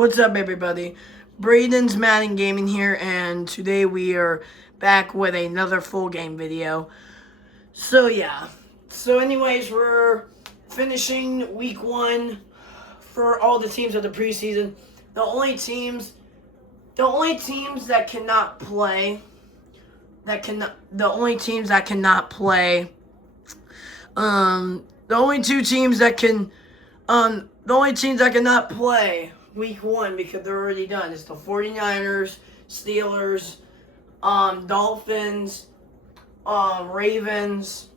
What's up, everybody? Braden's Madden Gaming here, and today we are back with another full game video. Anyways, we're finishing week 1 for all the teams of the preseason. The only teams that cannot play, the only teams that cannot play, the only two teams that can, the only teams that cannot play week 1 because they're already done is the 49ers, Steelers, Dolphins, Ravens,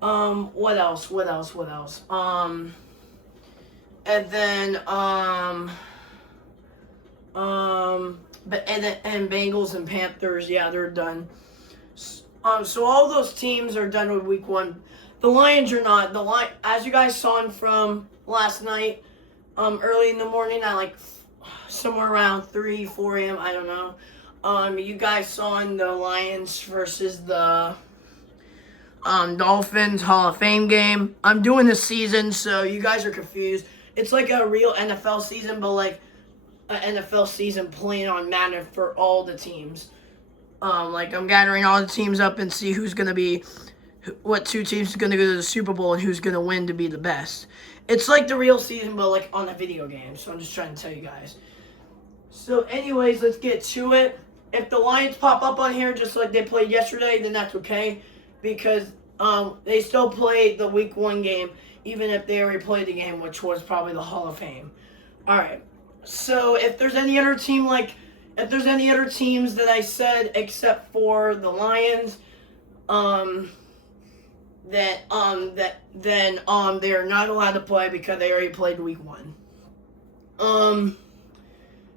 what else? And then, and Bengals and Panthers, yeah, they're done. So all those teams are done with week 1. The Lions are not. As you guys saw from last night, early in the morning at like somewhere around 3, 4 a.m. I don't know. You guys saw the Lions versus the Dolphins Hall of Fame game. I'm doing this season, so you guys are confused. It's like a real NFL season, but like an NFL season playing on Madden for all the teams. Like I'm gathering all the teams up and see what two teams are gonna go to the Super Bowl and who's gonna win to be the best. It's like the real season, but like on a video game. So I'm just trying to tell you guys. So anyways, let's get to it. If the Lions pop up on here just like they played yesterday, then that's okay. Because they still played the week 1 game, even if they already played the game, which was probably the Hall of Fame. Alright. So if there's any other teams that I said except for the Lions, they are not allowed to play because they already played week 1. And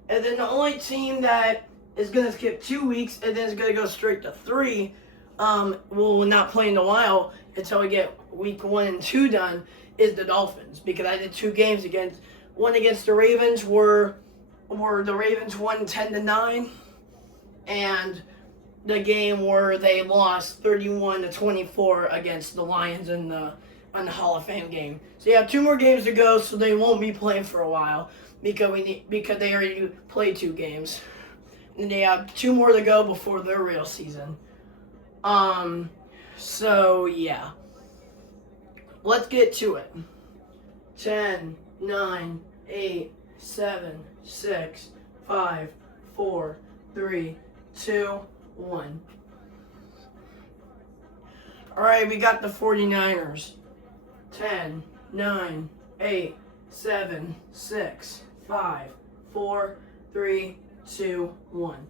then the only team that is gonna skip 2 weeks and then is gonna go straight to 3, will not play in a while until we get week 1 and 2 done, is the Dolphins, because I did 2 games one against the Ravens where the Ravens won 10-9, and the game where they lost 31-24 against the Lions in the Hall of Fame game. So you have 2 more games to go, so they won't be playing for a while because they already played 2 games, and they have 2 more to go before their real season. So yeah, let's get to it. 10, 9, 8, 7, 6, 5, 4, 3, 2, 1. Alright, we got the 49ers. 10, 9, 8, 7, 6, 5, 4, 3, 2, 1.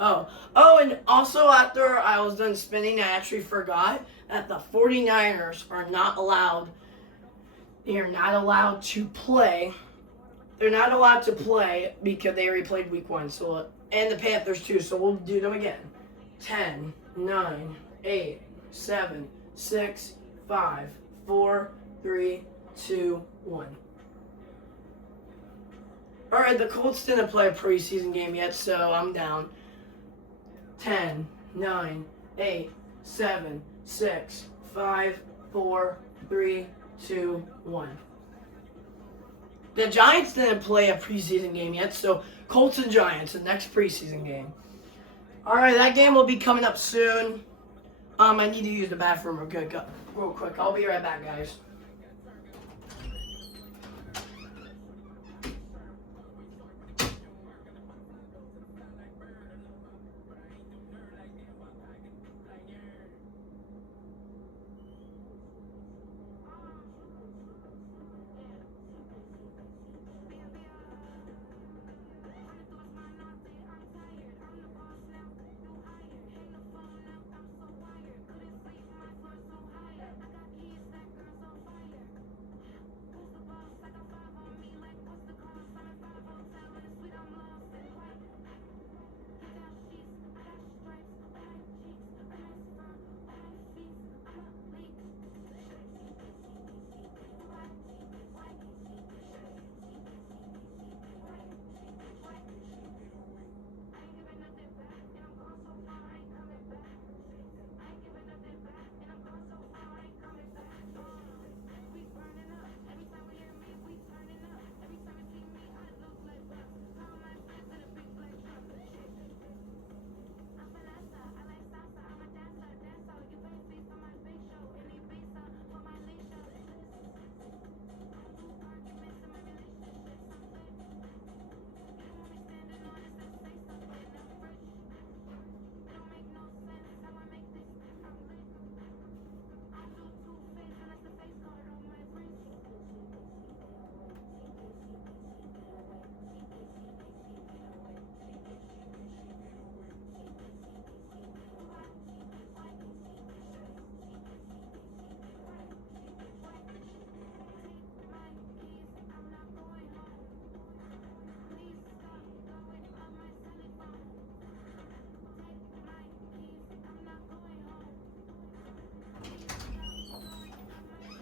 And also after I was done spinning, I actually forgot that the 49ers are not allowed. They are not allowed to play. They're not allowed to play because they already played week 1. And the Panthers too. So we'll do them again. 10, 9, 8, 7, 6, 5, 4, 3, 2, 1. Alright, the Colts didn't play a preseason game yet, so I'm down. 10, 9, 8, 7, 6, 5, 4, 3, 2, 1. The Giants didn't play a preseason game yet, so Colts and Giants, the next preseason game. Alright, that game will be coming up soon. I need to use the bathroom real quick. I'll be right back, guys.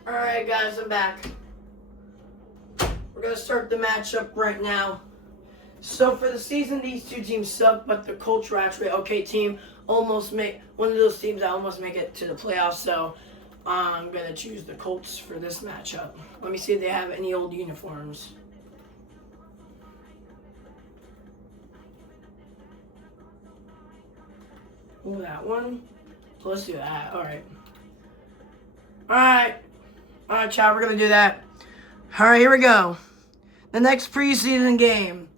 Alright guys, I'm back. We're going to start the matchup right now. So for the season, these two teams suck, but the Colts are actually an okay team. Almost make one of those teams that almost make it to the playoffs, so I'm going to choose the Colts for this matchup. Let me see if they have any old uniforms. Ooh, that one. So let's do that. Alright. Alright, Chad, we're going to do that. Alright, here we go. The next preseason game.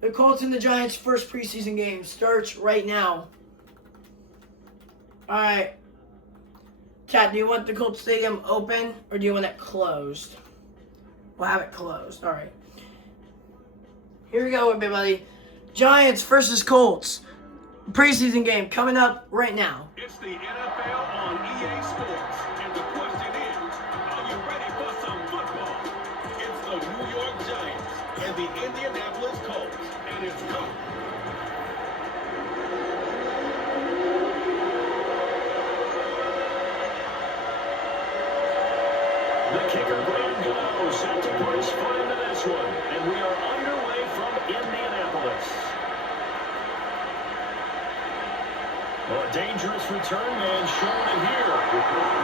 The Colts and the Giants' first preseason game starts right now. Alright. Chad, do you want the Colts Stadium open or do you want it closed? We'll have it closed. Alright. Here we go, everybody. Giants versus Colts. Preseason game coming up right now. It's the NFL on EA Sports, and the question is, are you ready for some football? It's the New York Giants and the Indianapolis Colts, and it's go. The kicker, Graham Gano, set to brace for into this one, and we are underway from Indianapolis. Well, a dangerous return man showing it here.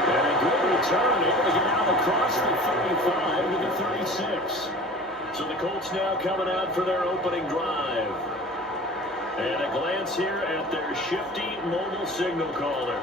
And a good return able to get out across the 35 to the 36. So the Colts now coming out for their opening drive. And a glance here at their shifty mobile signal caller.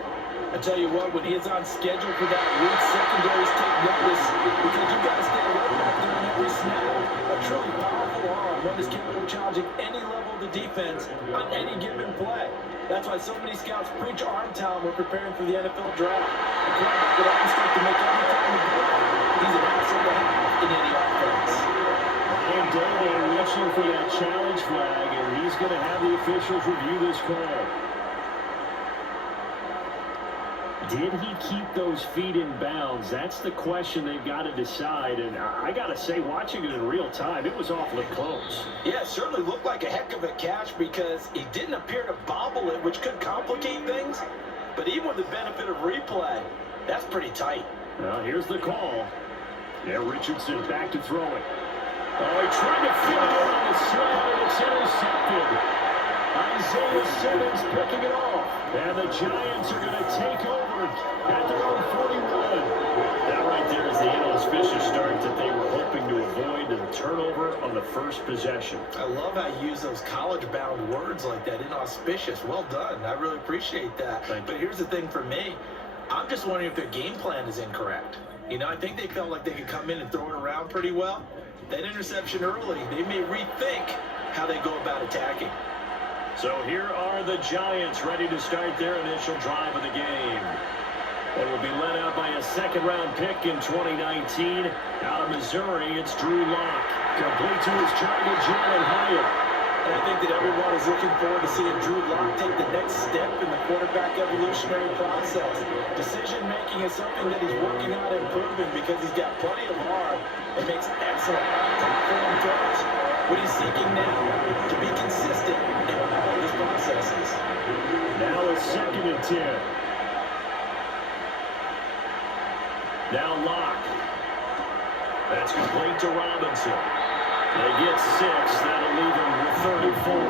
I tell you what, when he is on schedule for that weak secondaries, take notice because you got to stay right back there on every snap. A truly powerful arm, one is capable of challenging any level of the defense on any given play. That's why so many scouts preach arm talent when preparing for the NFL draft. A quarterback with arm strength to make every time the ball. He's an asset to have in any offense. And Daly reaching for that challenge flag, and he's going to have the officials review this call. Did he keep those feet in bounds? That's the question they've got to decide. And I got to say, watching it in real time, it was awfully close. Yeah, it certainly looked like a heck of a catch because he didn't appear to bobble it, which could complicate things. But even with the benefit of replay, that's pretty tight. Well, here's the call. Yeah, Richardson back to throw it. Oh, he tried to fit it in on the slant, and it's intercepted. Isaiah Simmons picking it off. And the Giants are going to take over at their own 41. That right there is the inauspicious start that they were hoping to avoid, and turnover on the first possession. I love how you use those college-bound words like that, inauspicious. Well done. I really appreciate that. But here's the thing for me. I'm just wondering if their game plan is incorrect. You know, I think they felt like they could come in and throw it around pretty well. That interception early, they may rethink how they go about attacking. So here are the Giants ready to start their initial drive of the game. They will be led out by a second-round pick in 2019. Out of Missouri, it's Drew Lock. Complete to his target, Jalen Hyatt. And I think that everyone is looking forward to seeing Drew Lock take the next step in the quarterback evolutionary process. Decision-making is something that he's working on improving because he's got plenty of arm and makes excellent out-of-form throws. What he's seeking now, to be consistent in all of his processes. Now it's 2nd and 10. Now Lock. That's complete to Robinson. They get 6. That'll leave him with 34.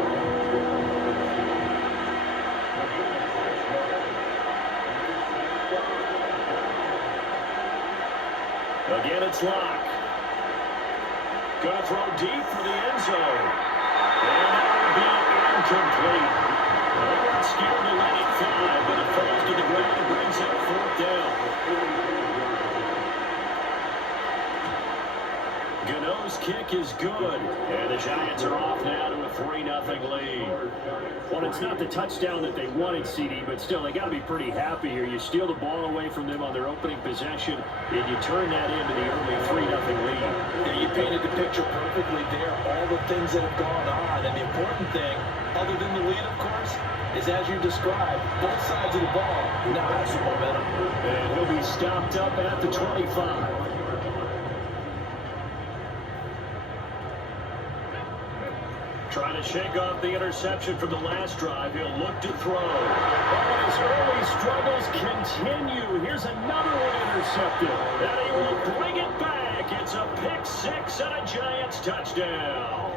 Again, it's Lock. Gonna throw deep for the end zone. And that will be incomplete. They weren't scared to let it fly, but it falls to the ground and brings up 4th down. Gano's kick is good, and the Giants are off now to a 3-0 lead. Well, it's not the touchdown that they wanted, CD, but still, they got to be pretty happy here. You steal the ball away from them on their opening possession, and you turn that into the early 3-0 lead. Yeah, you painted the picture perfectly there, all the things that have gone on, and the important thing, other than the lead, of course, is as you described, both sides of the ball now have some momentum. And he'll be stopped up at the 25. Trying to shake off the interception from the last drive. He'll look to throw. And his early struggles continue. Here's another one intercepted. And he will bring it back. It's a pick six and a Giants touchdown.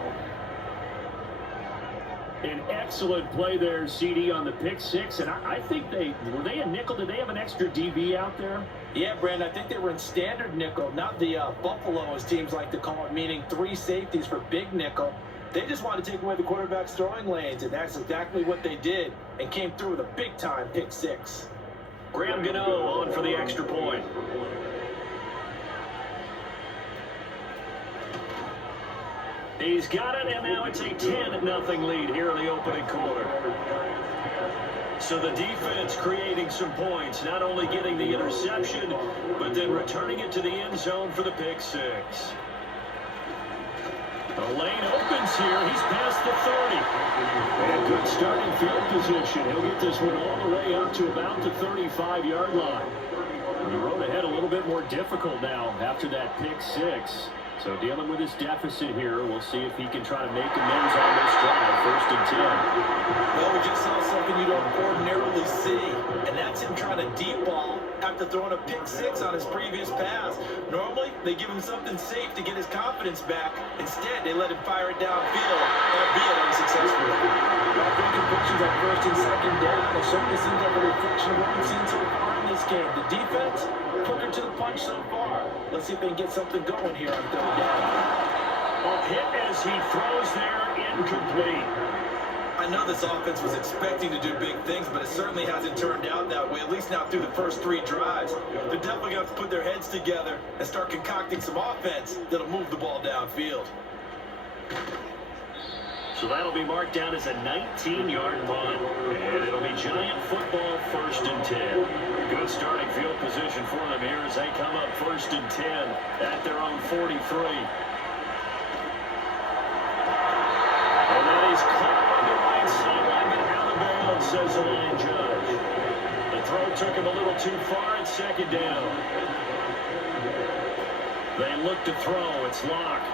An excellent play there, CD, on the pick six. And I think were they a nickel? Did they have an extra DB out there? Yeah, Brandon, I think they were in standard nickel, not the Buffalo, as teams like to call it, meaning 3 safeties for big nickel. They just wanted to take away the quarterback's throwing lanes, and that's exactly what they did, and came through with a big-time pick six. Graham Gano on for the extra point. He's got it, and now it's a 10-0 lead here in the opening quarter. So the defense creating some points, not only getting the interception, but then returning it to the end zone for the pick six. The lane opens here. He's past the 30. And good starting field position. He'll get this one all the way up to about the 35-yard line. The road ahead a little bit more difficult now after that pick six. So dealing with his deficit here, we'll see if he can try to make amends on this drive. 1st and 10. Well, we just saw something you don't ordinarily see, and that's him trying to deep ball after throwing a pick six on his previous pass. Normally, they give him something safe to get his confidence back. Instead, they let him fire it downfield, albeit unsuccessfully. Well, big completions on 1st and 2nd down. It certainly seems like a reflection of what we've seen so far in this game. The defense, quicker to the punch so far. Let's see if they can get something going here on 3rd down. A hit as he throws there, incomplete. I know this offense was expecting to do big things, but it certainly hasn't turned out that way, at least not through the first 3 drives. They're definitely going to have to put their heads together and start concocting some offense that'll move the ball downfield. So that'll be marked down as a 19-yard punt. And it'll be Giant football, 1st and 10. Good starting field position for them here as they come up 1st and 10 at their own 43. And that is caught on the right sideline, but out of bounds, says the line judge. The throw took him a little too far at 2nd down. They look to throw. It's Locke.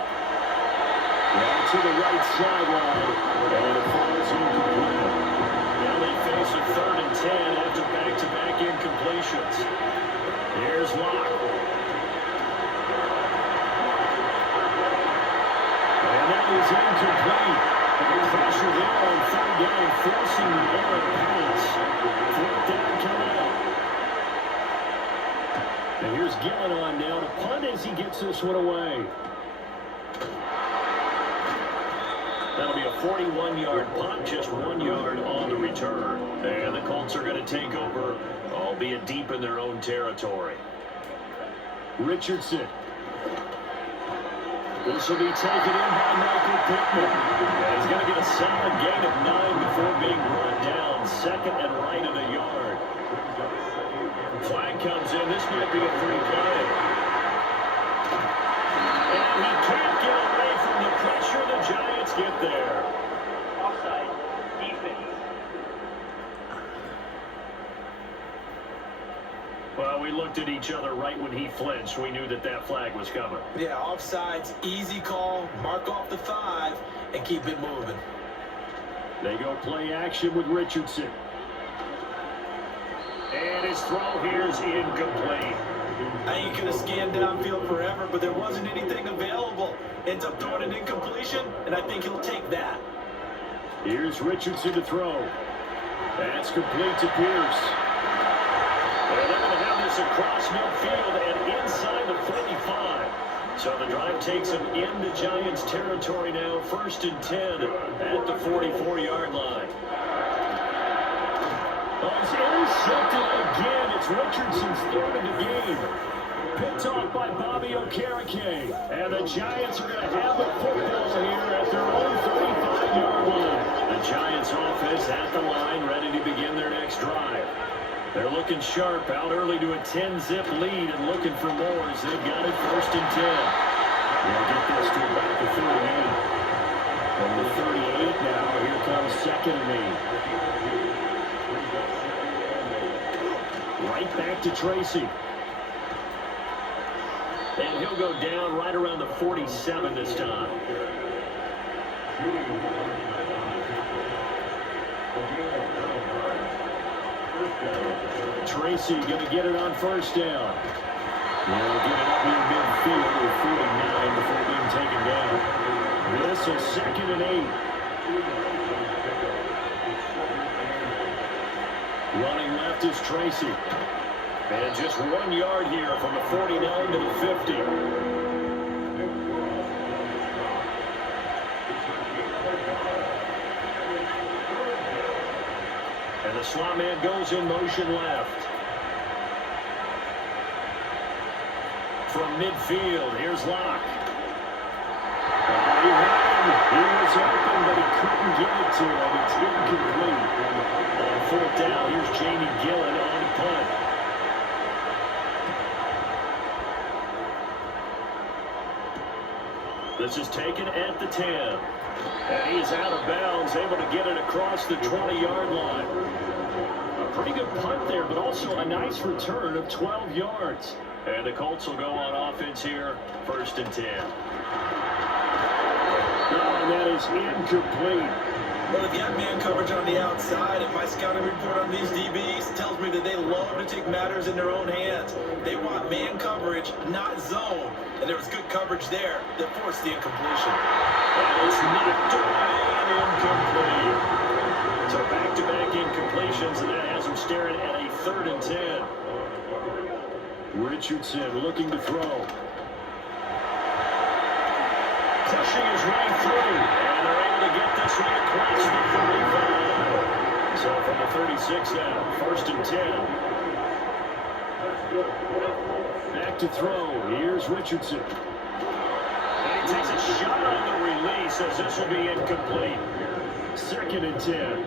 Right to the right sideline, and it falls incomplete. Now they face a 3rd and 10 after back-to-back incompletions. Here's Locke. And that is incomplete. The pressure there on 3rd down, forcing the error pass. 4th down coming up. And here's Gillen on now to punt as he gets this one away. That'll be a 41-yard punt, just 1 yard on the return. And the Colts are going to take over, albeit deep in their own territory. Richardson. This will be taken in by Michael Pittman. And he's going to get a solid gain of 9 before being run down. 2nd and right of the yard. Flag comes in. This might be a free play. And he can't get away from the pressure. The Giants get there. Offside. Defense. Well, we looked at each other right when he flinched. We knew that that flag was coming. Yeah, offsides, easy call, mark off the 5, and keep it moving. They go play action with Richardson. And his throw here is incomplete. I ain't going to scan downfield forever, but there wasn't anything available. Ends up throwing an incompletion, and I think he'll take that. Here's Richardson to throw. That's complete to Pierce. And they're going to have this across midfield and inside the 45. So the drive takes them into Giants territory now. 1st and 10 at the 44-yard line. Oh, it's intercepted again. It's Richardson's 3rd of the game. Picked off by Bobby Okereke. And the Giants are going to have the football here at their own 35-yard line. The Giants offense at the line, ready to begin their next drive. They're looking sharp, out early to a 10-zip lead and looking for more as they've got it 1st and 10. They'll get this to about the 38. From the 38 now, here comes 2nd and 8. Right back to Tracy. And he'll go down right around the 47 this time. Tracy going to get it on first down. They'll get it up near midfield with 49 before being taken down. This is 2nd and 8. Running left is Tracy. And just 1 yard here from the 49 to the 50. And the slot man goes in motion left. From midfield, here's Locke. He was open, but he couldn't get it to him. It's incomplete. On 4th down, here's Jamie Gillen on the punt. This is taken at the 10. And he's out of bounds, able to get it across the 20-yard line. A pretty good punt there, but also a nice return of 12 yards. And the Colts will go on offense here, 1st and 10. And that is incomplete. Well, if you have man coverage on the outside, and my scouting report on these DBs tells me that they love to take matters in their own hands. They want man coverage, not zone. And there was good coverage there that forced the incompletion. And it's knocked away and incomplete. So back-to-back incompletions, and that has him staring at a 3rd and 10. Richardson looking to throw. Pushing his way through, and they're able to get this one across the 35. So from the 36 now, 1st and 10. Back to throw. Here's Richardson. And he takes a shot on the release as this will be incomplete. 2nd and 10.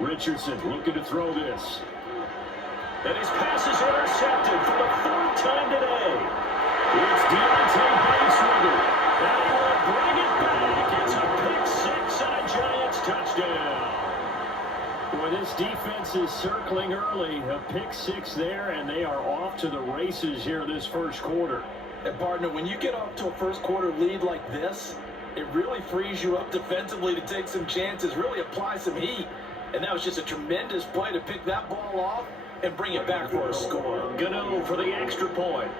Richardson looking to throw this. And his pass is intercepted for the 4th time today. It's Deontay Banks with it. That will bring it back. It's a pick 6 and a Giants touchdown. Boy, this defense is circling early. A pick 6 there, and they are off to the races here this 1st quarter. And partner, when you get off to a 1st quarter lead like this, it really frees you up defensively to take some chances, really apply some heat. And that was just a tremendous play to pick that ball off and bring it back for a score. Gano for the extra point.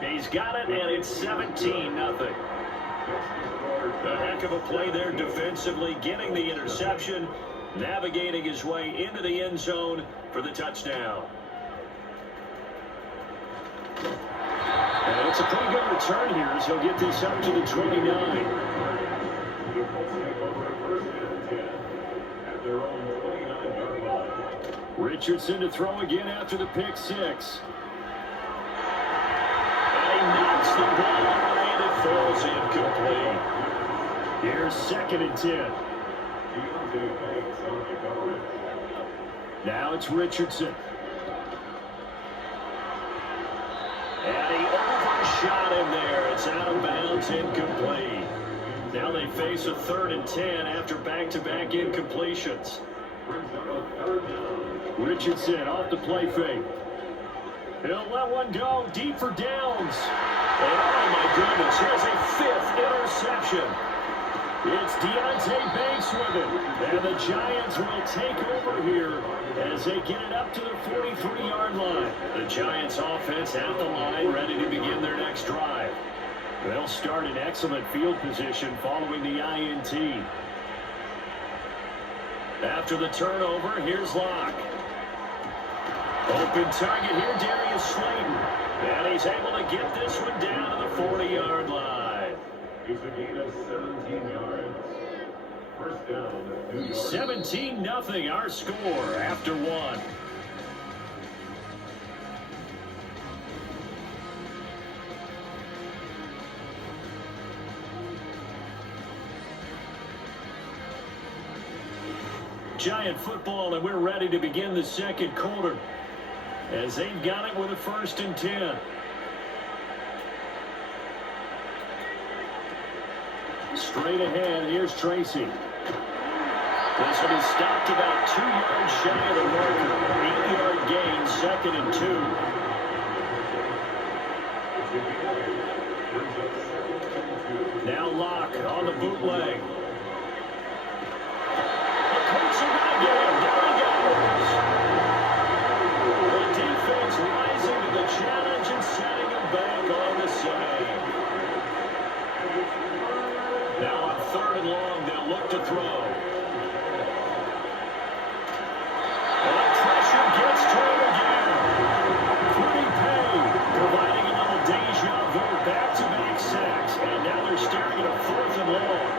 He's got it, and it's 17-0. A heck of a play there defensively, getting the interception, navigating his way into the end zone for the touchdown. And it's a pretty good return here as he'll get this up to the 29. Richardson to throw again after the pick 6. And he knocks the ball away and it falls incomplete. Here's 2nd and 10. Now it's Richardson. And he overshot him there. It's out of bounds, incomplete. Now they face a 3rd and 10 after back-to-back incompletions. Richardson off the play fake. He'll let one go deep for downs. And oh my goodness, here's a 5th interception. It's Deontay Banks with it. And the Giants will take over here as they get it up to the 43-yard line. The Giants offense at the line, ready to begin their next drive. They'll start in excellent field position following the INT. After the turnover, here's Locke. Open target here, Darius Slayton. And he's able to get this one down to the 40-yard line. It's a gain of 17 yards. First down. 17-0 our score after 1. Giant football, and we're ready to begin the 2nd quarter as they've got it with a 1st and 10. Straight ahead, here's Tracy. This one is stopped about 2 yards shy of the marker. 8-yard gain, 2nd and 2. Now Locke on the bootleg. The Colts are going to get him. There he goes. The defense rising to the challenge and setting him back on the side. Now on 3rd and long, they'll look to throw. And the pressure gets to him again. Pretty Payne providing a little deja vu, back-to-back sacks, and now they're staring at a 4th and long.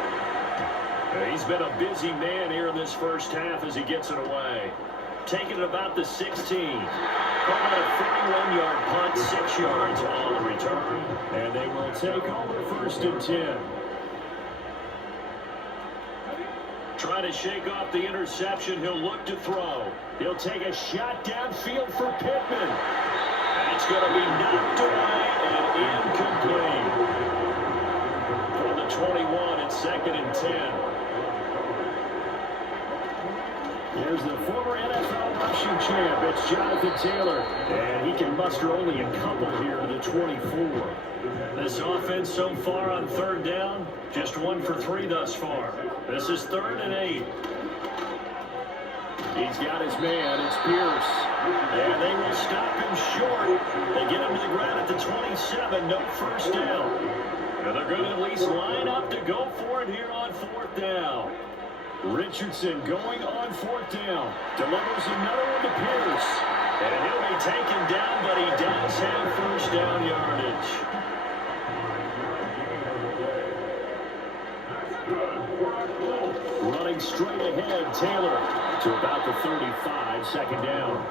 He's been a busy man here in this first half as he gets it away. Taking it about the 16. About a 31-yard punt, 6 yards on the return. And they will take over 1st and 10. Trying to shake off the interception, he'll look to throw. He'll take a shot downfield for Pittman. And it's going to be knocked away and incomplete. From the 21, it's 2nd and 10. Here's the former NFL rushing champ. It's Jonathan Taylor. And he can muster only a couple here to the 24. This offense so far on 3rd down, just 1 for 3 thus far. This is 3rd and 8. He's got his man. It's Pierce. And they will stop him short. They get him to the ground at the 27. No first down. And they're going to at least line up to go for it here on 4th down. Richardson going on 4th down. Delivers another one to Pierce. And he'll be taken down, but he does have first down yardage. Running straight ahead, Taylor to about the 35, 2nd down.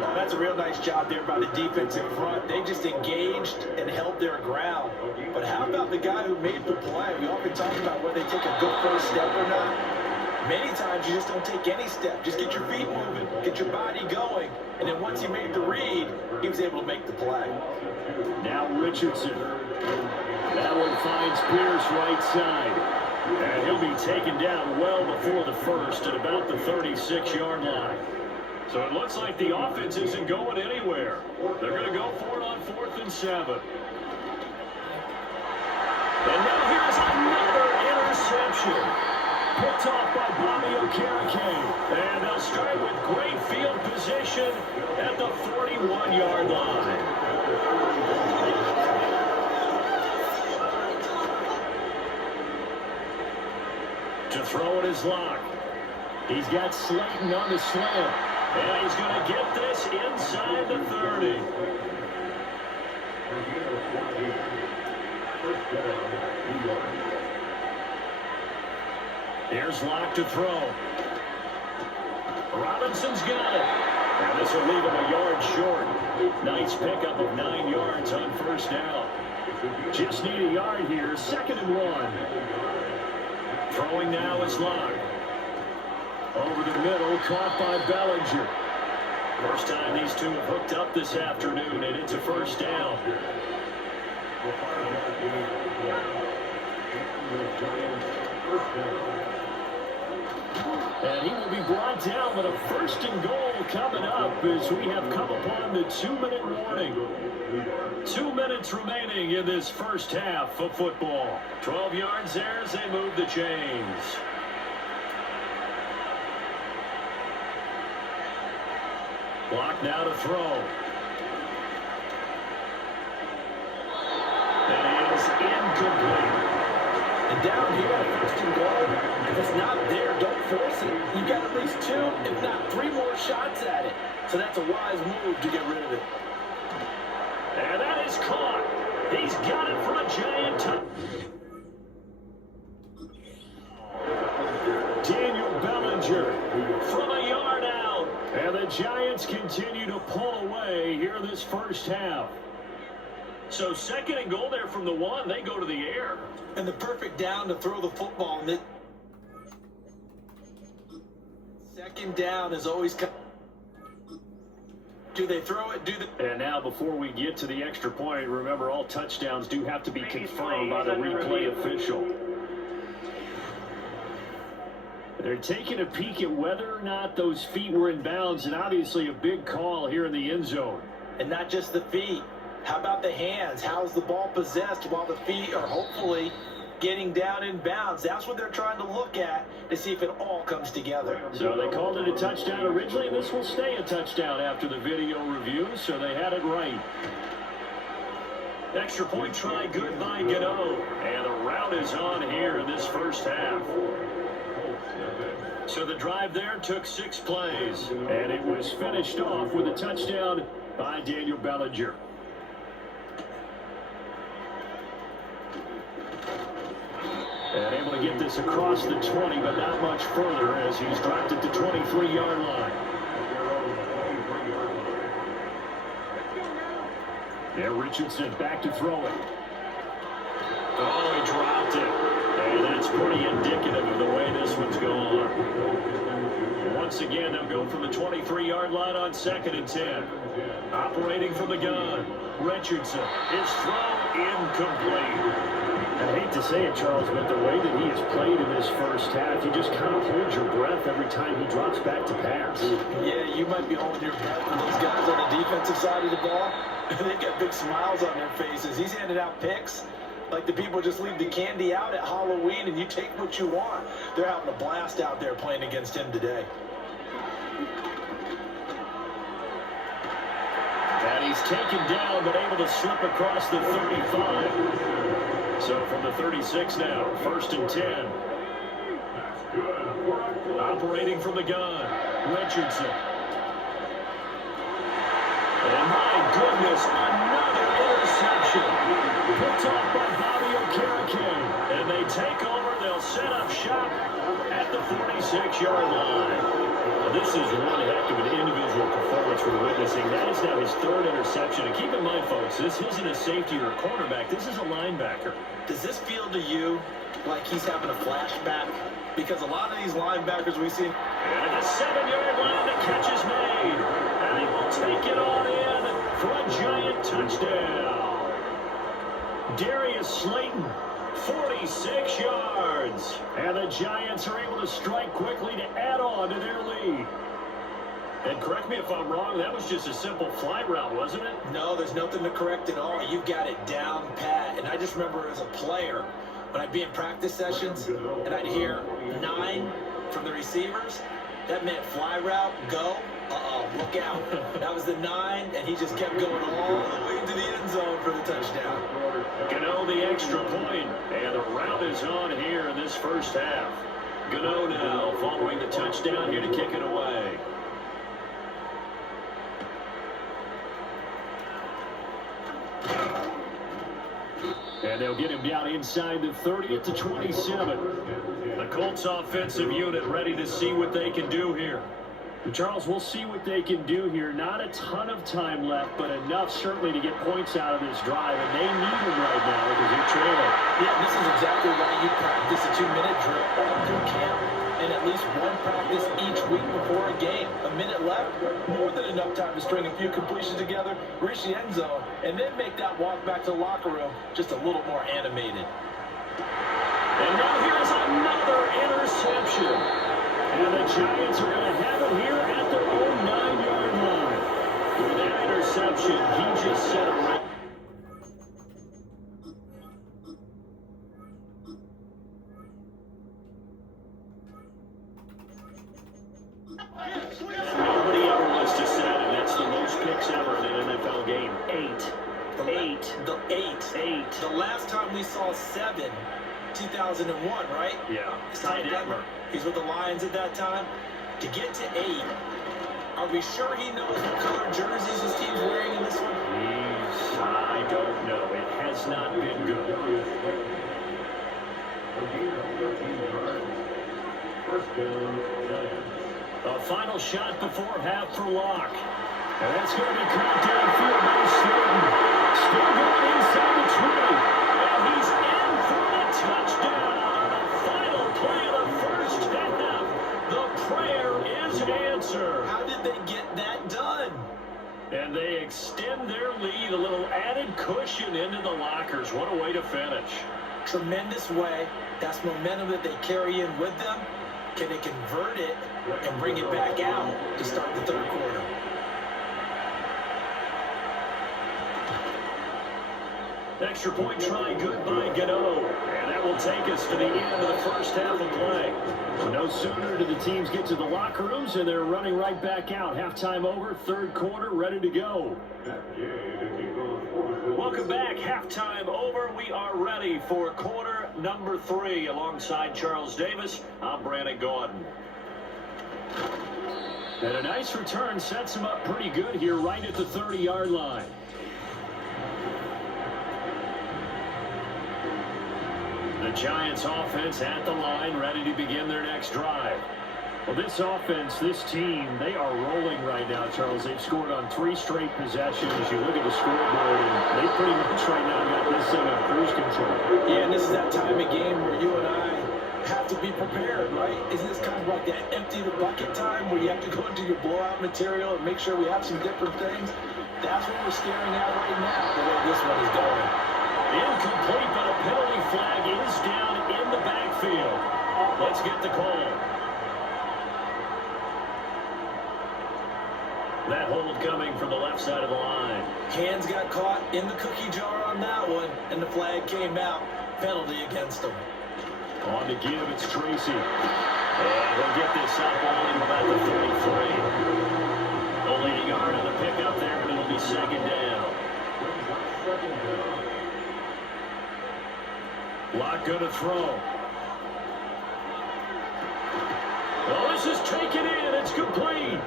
Well, that's a real nice job there by the defense in front. They just engaged and held their ground. But how about the guy who made the play? We often talk about whether they take a good first step or not. Many times you just don't take any step. Just get your feet moving, get your body going. And then once he made the read, he was able to make the play. Now Richardson. That one finds Pierce right side. And he'll be taken down well before the first at about the 36-yard line. So it looks like the offense isn't going anywhere. They're going to go for it on 4th and 7. And now here's another interception. Picked off by Bobby Okereke. And they'll start with great field position at the 41-yard line. To throw it is Locke. He's got Slayton on the slant. And he's going to get this inside the 30. Here's Locke to throw. Robinson's got it. And this will leave him a yard short. Nice pickup of 9 yards on first down. Just need a yard here. 2nd and 1. Throwing now is Locke. Over the middle, caught by Bellinger. First time these two have hooked up this afternoon, and it's a first down. And he will be brought down with a 1st and goal coming up as we have come upon the 2-minute warning. 2 minutes remaining in this first half of football. 12 yards there as they move the chains. Block now to throw. That is incomplete. And down here, 1st and goal, if it's not there, don't force it. You got at least 2, if not 3 more shots at it. So that's a wise move to get rid of it. And that is caught. He's got it for a giant touchdown. Daniel Bellinger from a yard out. And the Giants continue to pull away here this first half. So 2nd and goal there from the 1. They go to the air. And the perfect down to throw the football. And 2nd down is always coming. Do they throw it? And now before we get to the extra point, remember all touchdowns do have to be confirmed by the replay official. They're taking a peek at whether or not those feet were in bounds, and obviously a big call here in the end zone. And not just the feet. How about the hands? How's the ball possessed while the feet are hopefully getting down in bounds? That's what they're trying to look at to see if it all comes together. So they called it a touchdown originally, and this will stay a touchdown after the video review, so they had it right. Extra point try good by Gano, and the route is on here in this first half. So the drive there took 6 plays, and it was finished off with a touchdown by Daniel Bellinger. And able to get this across the 20, but not much further as he's dropped it to 23-yard line. And Richardson back to throw it. Oh, he dropped it. And that's pretty indicative of the way this one's going. Once again, they'll go from the 23-yard line on 2nd and 10. Operating from the gun, Richardson is thrown incomplete. I hate to say it, Charles, but the way that he has played in this first half, you just kind of hold your breath every time he drops back to pass. Yeah, you might be holding your breath for those guys on the defensive side of the ball. They've got big smiles on their faces. He's handed out picks like the people just leave the candy out at Halloween and you take what you want. They're having a blast out there playing against him today. And he's taken down, but able to slip across the 35. So from the 36 now, 1st and 10. Operating from the gun, Richardson. And my goodness, another interception. Picked off by Bobby Okereke. And they take over, they'll set up shop at the 46-yard line. This is one heck of an individual performance we're witnessing. That is now his 3rd interception. And keep in mind, folks, this isn't a safety or a cornerback. This is a linebacker. Does this feel to you like he's having a flashback? Because a lot of these linebackers we see... And at the 7-yard line, the catch is made. And he will take it on in for a giant touchdown. Darius Slayton, 46 yards. And the Giants are able to strike quickly to add on to their lead. And correct me if I'm wrong, that was just a simple fly route, wasn't it? No, there's nothing to correct at all. You've got it down pat. And I just remember as a player, when I'd be in practice sessions and I'd hear 9 from the receivers, that meant fly route, go. Uh-oh, look out. That was the 9, and he just kept going all the way to the end zone for the touchdown. Gano the extra point, and the route is on here in this first half. Gano now following the touchdown here to kick it away. And they'll get him down inside the 30 at the 27. The Colts offensive unit ready to see what they can do here. Charles, we'll see what they can do here. Not a ton of time left, but enough certainly to get points out of this drive, and they need them right now because they're trailing. Yeah, this is exactly why you practice a 2-minute drill all through camp, and at least one practice each week before a game. A minute left, more than enough time to string a few completions together, reach the end zone, and then make that walk back to the locker room just a little more animated. And now here's another interception. And the Giants are going to have it here at their own 9-yard line. With that interception, he just set a record. Nobody ever wants to set it. That's the most picks ever in an NFL game. 8. The last time we saw 7, 2001, right? Yeah. Ty Detmer. He's with the Lions at that time. To get to 8, are we sure he knows what color jerseys his team's wearing in this one? I don't know. It has not been good. A final shot before half for Locke. And that's going to be caught downfield by Slayton. Still going inside the 20. And he's in for the touchdown on the final play of the first half. The prayer is answered. How did they get that done? And they extend their lead, a little added cushion into the lockers. What a way to finish. Tremendous way. That's momentum that they carry in with them. Can they convert it and bring it back out to start the third quarter? Extra point try good by Gano. And that will take us to the end of the first half of play. So no sooner do the teams get to the locker rooms and they're running right back out. Halftime over, third quarter, ready to go. Welcome back. Halftime over. We are ready for quarter number 3. Alongside Charles Davis, I'm Brandon Gordon. And a nice return sets him up pretty good here right at the 30-yard line. The Giants offense at the line, ready to begin their next drive. Well, this offense, this team, they are rolling right now, Charles. They've scored on 3 straight possessions. You look at the scoreboard, and they pretty much right now got this thing on cruise control. Yeah, and this is that time of game where you and I have to be prepared, right? Isn't this kind of like that empty the bucket time where you have to go into your blowout material and make sure we have some different things? That's what we're staring at right now, the way this one is going. Incomplete, but a penalty flag is down in the backfield. Let's get the call. That hold coming from the left side of the line. Hands got caught in the cookie jar on that one, and the flag came out. Penalty against them. On to give, it's Tracy. And he'll get this up only about the 33. Only a yard on the pickup there, and it'll be second down. Lock going to throw. Oh, this is taken in. It's complete.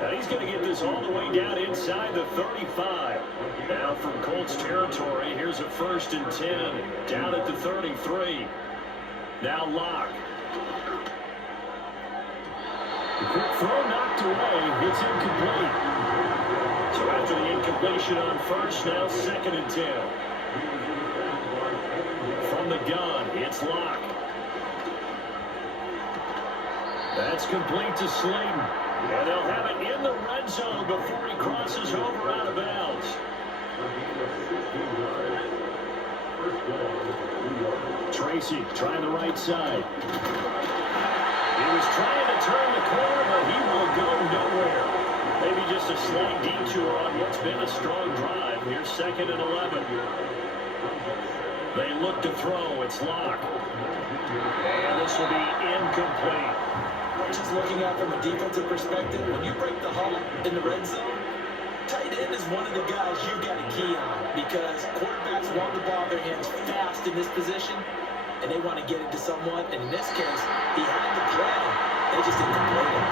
Now he's going to get this all the way down inside the 35. Now from Colts territory, here's a 1st and 10 down at the 33. Now Locke. The quick throw knocked away. It's incomplete. So after the incompletion on 1st, now 2nd and 10. From the gun, it's Locke. That's complete to Slayton. And they'll have it in the red zone before he crosses over out of bounds. Tracy trying the right side. He was trying to turn the corner, but he will go nowhere. Maybe just a slight detour on what's been a strong drive. Here's 2nd and 11. They look to throw. It's Locke. And this will be incomplete. Just looking at from a defensive perspective, when you break the huddle in the red zone, tight end is one of the guys you got a key on because quarterbacks want the ball in their hands fast in this position, and they want to get it to someone. And in this case, he had the play. They just didn't complete it.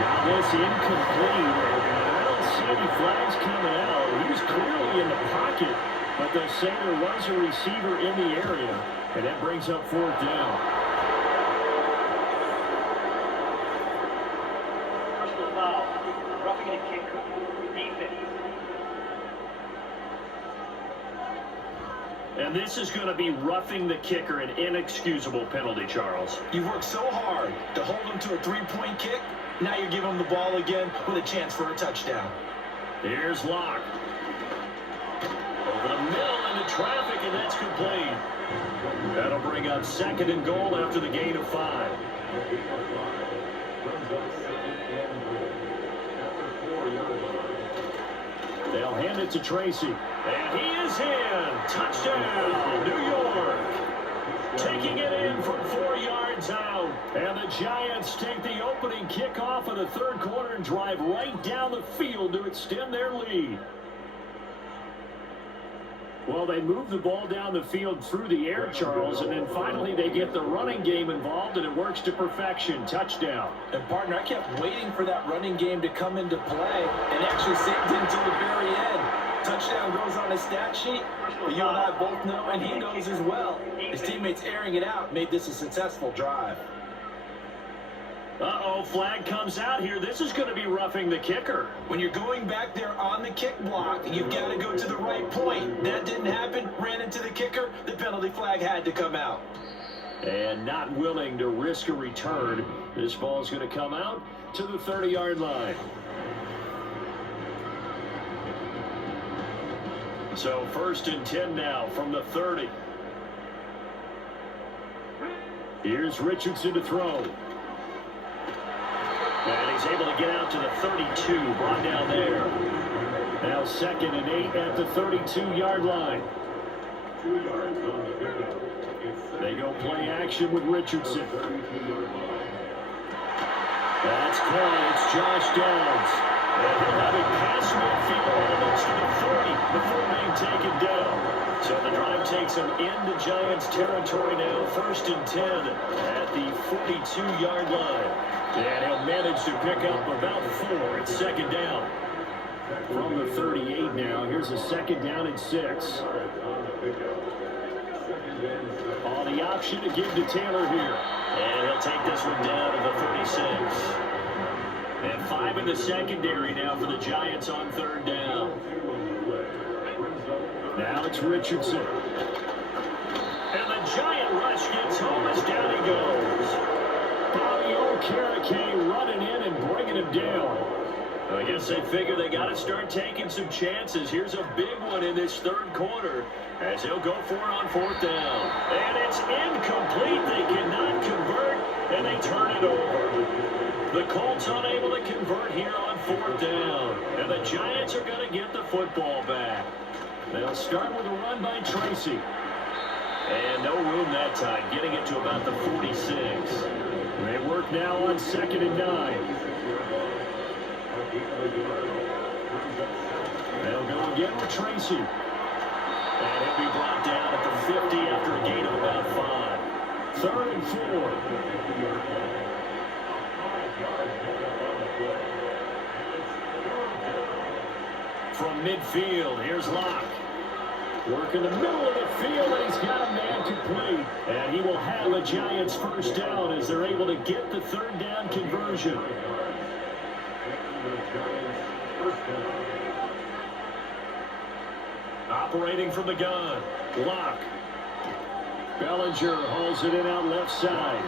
Now this incomplete. I don't see any flags coming out. He was clearly in the pocket, but they'll say there was a receiver in the area, and that brings up 4th down. And this is going to be roughing the kicker, an inexcusable penalty, Charles. You worked so hard to hold him to a 3-point kick. Now you give him the ball again with a chance for a touchdown. Here's Locke. Over the middle into traffic, and that's complete. That'll bring up 2nd and goal after the gain of 5. They'll hand it to Tracy. And he is in. Touchdown, New York. Taking it in from 4 yards out. And the Giants take the opening kickoff of the third quarter and drive right down the field to extend their lead. Well, they move the ball down the field through the air, Charles, and then finally they get the running game involved, and it works to perfection. Touchdown. And, partner, I kept waiting for that running game to come into play and actually saved it until the very end. Touchdown goes on his stat sheet, but you and I both know, and he knows as well, his teammates airing it out made this a successful drive. Uh-oh, flag comes out here. This is going to be roughing the kicker. When you're going back there on the kick block, you've got to go to the right point. That didn't happen, ran into the kicker, the penalty flag had to come out. And not willing to risk a return, this ball's going to come out to the 30-yard line. So 1st and 10 now from the 30. Here's Richardson to throw. And he's able to get out to the 32, brought down there. Now 2nd and 8 at the 32-yard line. They go play action with Richardson. That's caught. It's Josh Downs. And he'll have it past midfield almost to the 30 before being taken down. So the drive takes him into Giants territory now. 1st and 10 at the 42-yard line. And he'll manage to pick up about 4. It's 2nd down. From the 38 now, here's a 2nd down and 6. On the option to give to Taylor here. And he'll take this one down to the 36. And 5 in the secondary now for the Giants on 3rd down. Now it's Richardson. And the Giant rush gets home as down he goes. Bobby Okereke running in and bringing him down. I guess they figure they got to start taking some chances. Here's a big one in this 3rd quarter as he'll go for it on 4th down. And it's incomplete. They cannot convert, and they turn it over. The Colts unable to convert here on 4th down. And the Giants are going to get the football back. They'll start with a run by Tracy. And no room that time, getting it to about the 46. They work now on 2nd and 9. They'll go again with Tracy. And he'll be brought down at the 50 after a gain of about 5. 3rd and 4. From midfield, here's Locke. Work in the middle of the field, and he's got a man complete. And he will have a Giants 1st down as they're able to get the 3rd down conversion. Operating from the gun, Locke. Bellinger hauls it in out left side.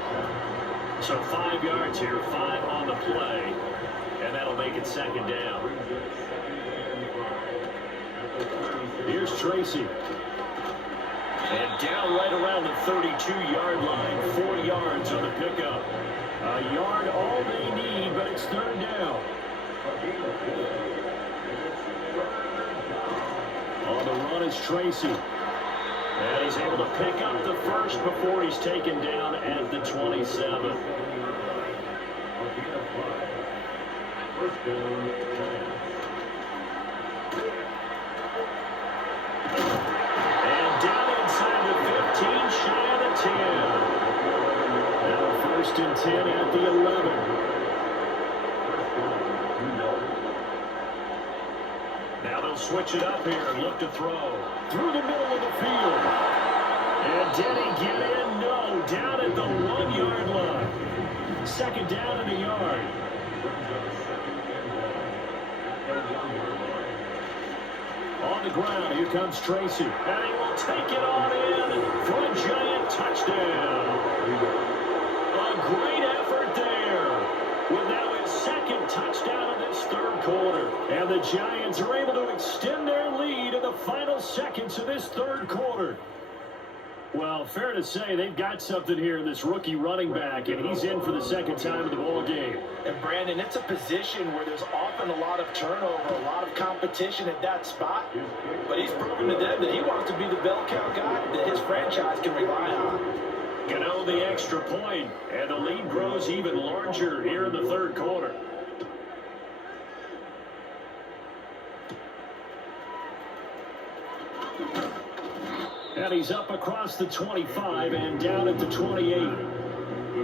So 5 yards here, 5 on the play, and that'll make it 2nd down. Here's Tracy. And down right around the 32-yard line, 4 yards on the pickup. A yard all they need, but it's 3rd down. On the run is Tracy. And he's able to pick up the 1st before he's taken down at the 27. And down inside the 15, shy of the 10. Now 1st and 10 at the 11. Now they'll switch it up here and look to throw. Through the middle of the field. And did he get in? No. Down at the 1-yard line. 2nd down and a yard. On the ground, here comes Tracy. And he will take it on in for a Giant touchdown. A great effort there. With now his 2nd touchdown of this 3rd quarter. And the Giants are able to extend their lead in the final seconds of this 3rd quarter. Well, fair to say they've got something here in this rookie running back, and he's in for the 2nd time of the ball game. And Brandon, it's a position where there's often a lot of turnover, a lot of competition at that spot. But he's proven to them that he wants to be the bell cow guy that his franchise can rely on. Gano the extra point, and the lead grows even larger here in the 3rd quarter. And he's up across the 25 and down at the 28.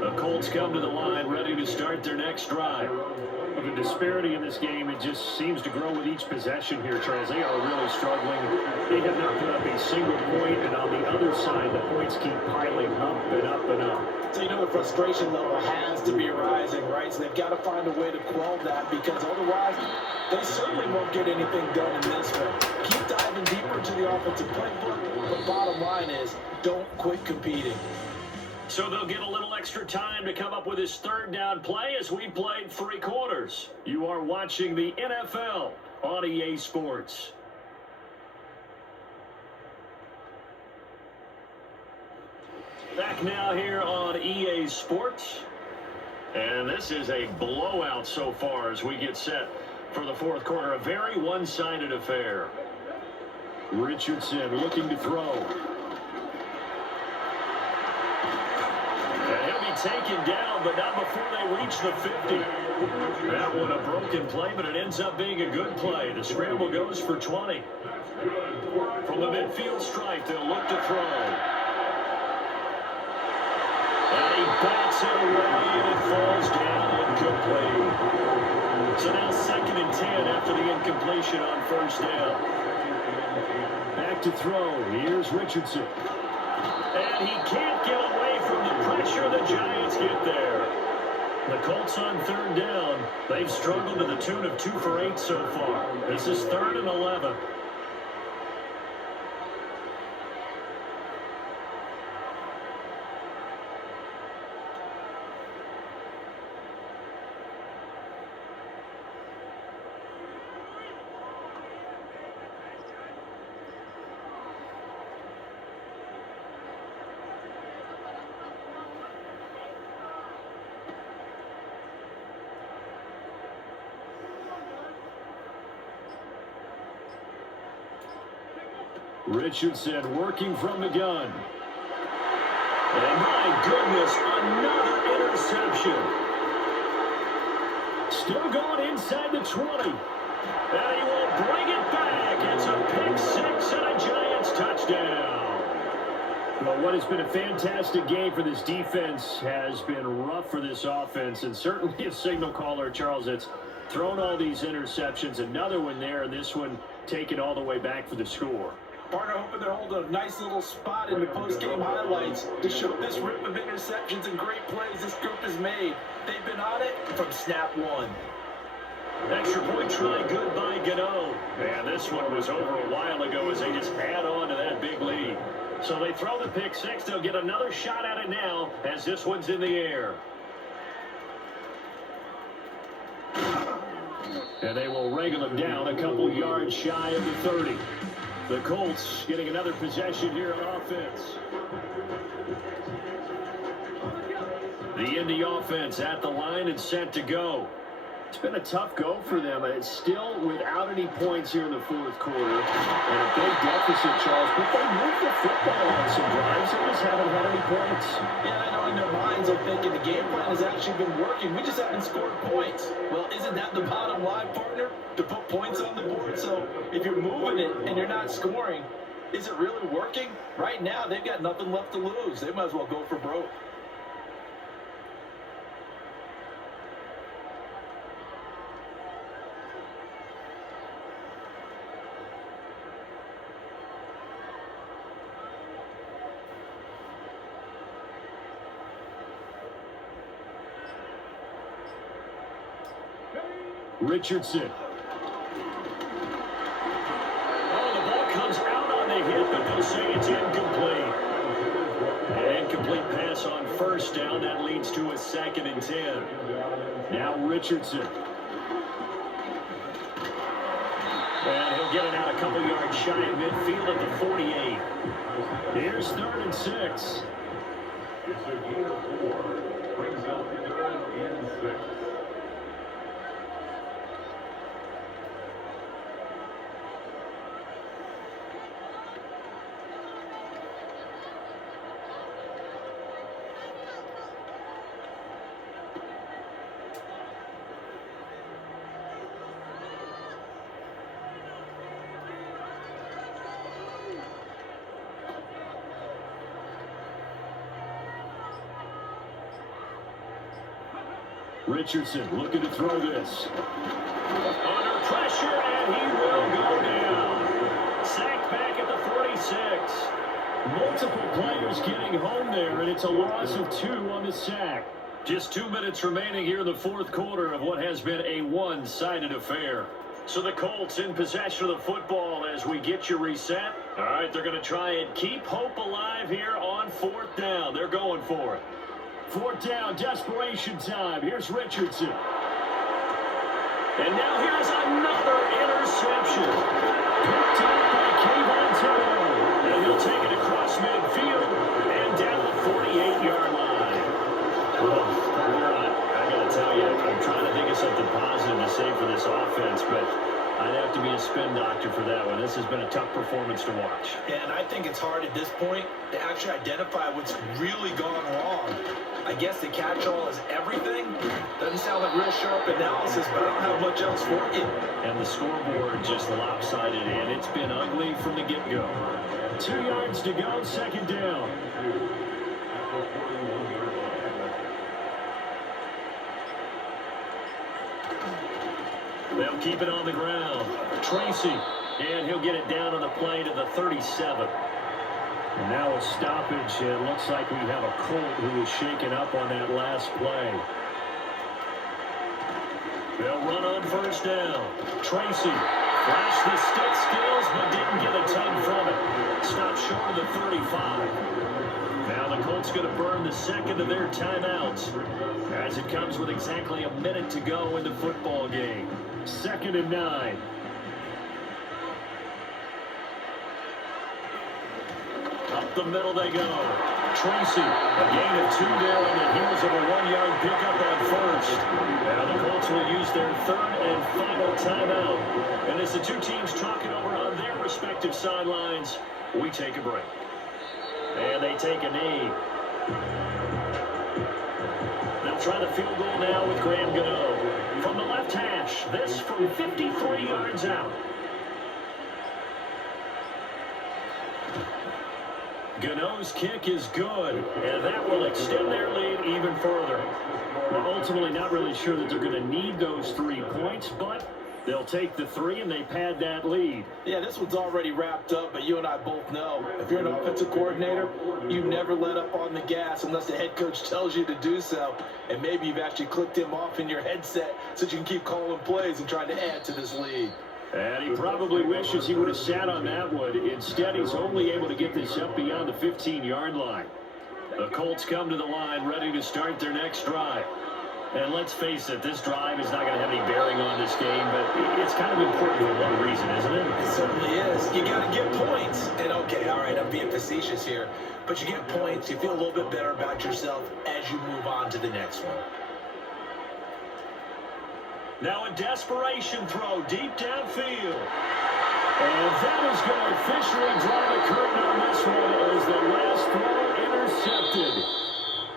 The Colts come to the line ready to start their next drive. Well, the disparity in this game, it just seems to grow with each possession here, Charles. They are really struggling. They have not put up a single point, and on the other side, the points keep piling up and up and up. So you know the frustration level has to be rising, right? So they've got to find a way to quell that, because otherwise they certainly won't get anything done in this one. Keep diving deeper into the offensive playbook, but bottom line is don't quit competing. So they'll get a little extra time to come up with his 3rd down play as we played 3 quarters. You are watching the NFL on EA Sports. Back now here on EA Sports. And this is a blowout so far as we get set for the 4th quarter. A very one-sided affair. Richardson looking to throw. be taken down, but not before they reach the 50. That one a broken play, but it ends up being a good play. The scramble goes for 20. From the midfield stripe, they'll look to throw. And he bats it away, and it falls down incomplete. So now 2nd and 10 after the incompletion on 1st down. Back to throw. Here's Richardson. And he can't get away from the pressure. The Giants get there. The Colts on 3rd down. They've struggled to the tune of 2 for 8 so far. This is 3rd and 11. Richardson working from the gun. And my goodness, another interception. Still going inside the 20. And he will bring it back. It's a pick 6 and a Giants touchdown. Well, what has been a fantastic game for this defense has been rough for this offense. And certainly a signal caller, Charles, that's thrown all these interceptions. Another one there, and this one taken all the way back for the score. Partner hoping they're holding a nice little spot in the post-game highlights to show this rip of interceptions and great plays this group has made. They've been on it from snap one. Extra point try good by Gano. And this one was over a while ago as they just add on to that big lead. So they throw the pick 6. They'll get another shot at it now as this one's in the air. And they will wrangle him down a couple yards shy of the 30. The Colts getting another possession here on offense. The Indy offense at the line and set to go. It's been a tough go for them, and it's still without any points here in the 4th quarter. And a big deficit, Charles, but they moved the football on some drives. They just haven't had any points. Yeah, I know in their minds they're thinking the game plan has actually been working. We just haven't scored points. Well, isn't that the bottom line, partner? To put points on the board. So if you're moving it and you're not scoring, is it really working? Right now, they've got nothing left to lose. They might as well go for broke. Richardson. Oh, the ball comes out on the hit, but they'll say it's incomplete. An incomplete pass on 1st down. That leads to a 2nd and 10. Now Richardson. And he'll get it out a couple yards shy of midfield at the 48. Here's 3rd and 6. It's a gain of 4. Brings up 3rd and 6. Richardson looking to throw this. Under pressure, and he will go down. Sacked back at the 46. Multiple players getting home there, and it's a loss of 2 on the sack. Just 2 minutes remaining here in the 4th quarter of what has been a one-sided affair. So the Colts in possession of the football as we get you reset. All right, they're going to try and keep hope alive here on 4th down. They're going for it. 4th down, desperation time. Here's Richardson. And now here's another interception. Picked up by Kayvon Thibodeaux. And he'll take it across midfield and down the 48-yard line. I got to tell you, I'm trying to think of something positive to say for this offense, but I'd have to to be a spin doctor for that one. This has been a tough performance to watch. And I think it's hard at this point to actually identify what's really gone wrong. I guess the catch-all is everything. Doesn't sound like real sharp analysis, but I don't have much else for you. And the scoreboard just lopsided, and it's been ugly from the get-go. 2 yards to go, second down. They'll keep it on the ground. Tracy, and he'll get it down on the play to the 37. And now a stoppage. It looks like we have a Colt who was shaken up on that last play. They'll run on first down. Tracy flashed the stick skills, but didn't get a ton from it. Stopped short of the 35. Now the Colts going to burn the second of their timeouts as it comes with exactly a minute to go in the football game. 2nd and 9. Up the middle they go. Tracy, a gain of 2 there on the heels of a 1-yard pickup on first. Now the Colts will use their 3rd and final timeout. And as the two teams talk it over on their respective sidelines, we take a break. And they take a knee. They'll try the field goal now with Graham Gano. From the left hash, this from 53 yards out. Gano's kick is good, and that will extend their lead even further. We're ultimately not really sure that they're going to need those 3 points, but they'll take the 3 and they pad that lead. Yeah, this one's already wrapped up, but you and I both know if you're an offensive coordinator, you never let up on the gas unless the head coach tells you to do so. And maybe you've actually clicked him off in your headset so you can keep calling plays and trying to add to this lead. And he probably wishes he would have sat on that one. Instead, he's only able to get this up beyond the 15-yard line. The Colts come to the line ready to start their next drive. And let's face it, this drive is not going to have any bearing on this game, but it's kind of important for one reason, isn't it? It certainly is. You got to get points. And okay, all right, I'm being facetious here, but you get points, you feel a little bit better about yourself as you move on to the next one. Now a desperation throw deep downfield. And that is going to officially draw the curtain on this one as the last throw intercepted.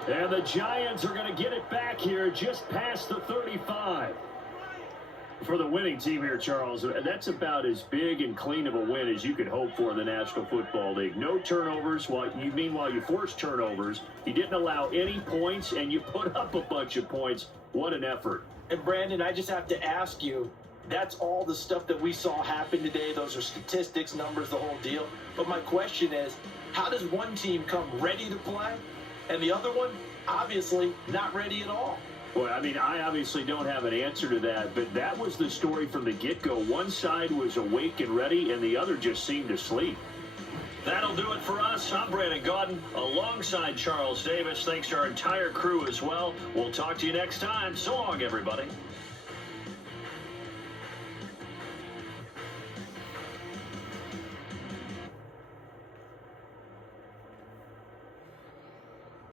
And the Giants are going to get it back here just past the 35. For the winning team here, Charles, that's about as big and clean of a win as you could hope for in the National Football League. No turnovers. Meanwhile, you forced turnovers. You didn't allow any points, and you put up a bunch of points. What an effort. And Brandon, I just have to ask you, that's all the stuff that we saw happen today. Those are statistics, numbers, the whole deal. But my question is, how does one team come ready to play and the other one, obviously, not ready at all? Well, I mean, I obviously don't have an answer to that, but that was the story from the get-go. One side was awake and ready, and the other just seemed to sleep. That'll do it for us. I'm Brandon Gaudin, alongside Charles Davis. Thanks to our entire crew as well. We'll talk to you next time. So long, everybody.